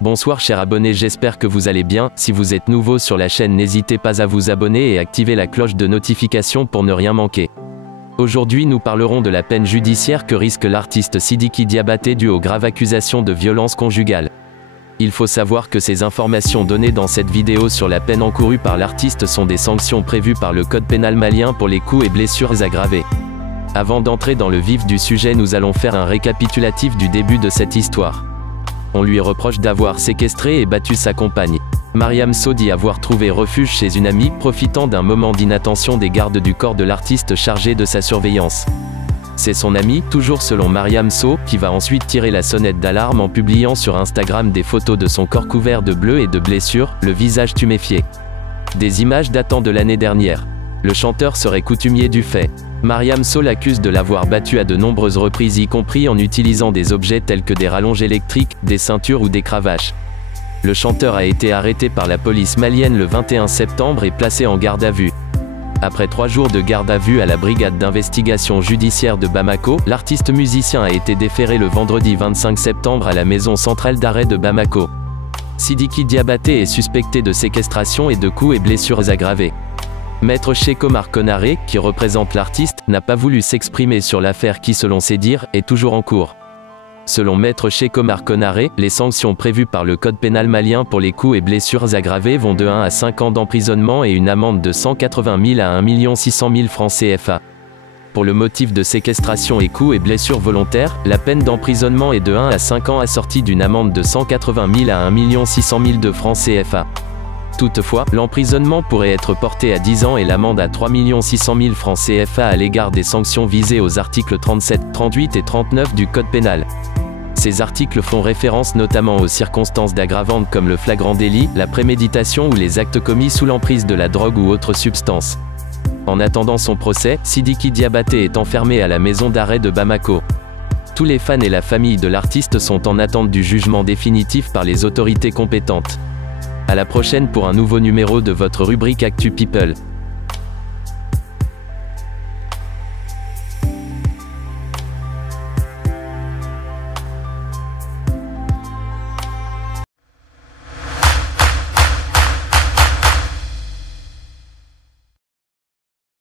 Bonsoir chers abonnés, j'espère que vous allez bien. Si vous êtes nouveau sur la chaîne, n'hésitez pas à vous abonner et activer la cloche de notification pour ne rien manquer. Aujourd'hui nous parlerons de la peine judiciaire que risque l'artiste Sidiki Diabaté due aux graves accusations de violence conjugale. Il faut savoir que ces informations données dans cette vidéo sur la peine encourue par l'artiste sont des sanctions prévues par le code pénal malien pour les coups et blessures aggravés. Avant d'entrer dans le vif du sujet, nous allons faire un récapitulatif du début de cette histoire. On lui reproche d'avoir séquestré et battu sa compagne. Mariam So dit avoir trouvé refuge chez une amie, profitant d'un moment d'inattention des gardes du corps de l'artiste chargés de sa surveillance. C'est son amie, toujours selon Mariam So, qui va ensuite tirer la sonnette d'alarme en publiant sur Instagram des photos de son corps couvert de bleu et de blessures, le visage tuméfié. Des images datant de l'année dernière. Le chanteur serait coutumier du fait. Mariam So l'accuse de l'avoir battu à de nombreuses reprises, y compris en utilisant des objets tels que des rallonges électriques, des ceintures ou des cravaches. Le chanteur a été arrêté par la police malienne le 21 septembre et placé en garde à vue. Après 3 jours de garde à vue à la brigade d'investigation judiciaire de Bamako, l'artiste musicien a été déféré le vendredi 25 septembre à la maison centrale d'arrêt de Bamako. Sidiki Diabaté est suspecté de séquestration et de coups et blessures aggravés. Maître Cheikh Omar Konaré, qui représente l'artiste, n'a pas voulu s'exprimer sur l'affaire qui, selon ses dires, est toujours en cours. Selon Maître Cheikh Omar Konaré, les sanctions prévues par le code pénal malien pour les coups et blessures aggravés vont de 1 à 5 ans d'emprisonnement et une amende de 180 000 à 1 600 000 francs CFA. Pour le motif de séquestration et coups et blessures volontaires, la peine d'emprisonnement est de 1 à 5 ans assortie d'une amende de 180 000 à 1 600 000 de francs CFA. Toutefois, l'emprisonnement pourrait être porté à 10 ans et l'amende à 3 600 000 francs CFA à l'égard des sanctions visées aux articles 37, 38 et 39 du Code pénal. Ces articles font référence notamment aux circonstances d'aggravantes comme le flagrant délit, la préméditation ou les actes commis sous l'emprise de la drogue ou autre substance. En attendant son procès, Sidiki Diabaté est enfermé à la maison d'arrêt de Bamako. Tous les fans et la famille de l'artiste sont en attente du jugement définitif par les autorités compétentes. À la prochaine pour un nouveau numéro de votre rubrique Actu People.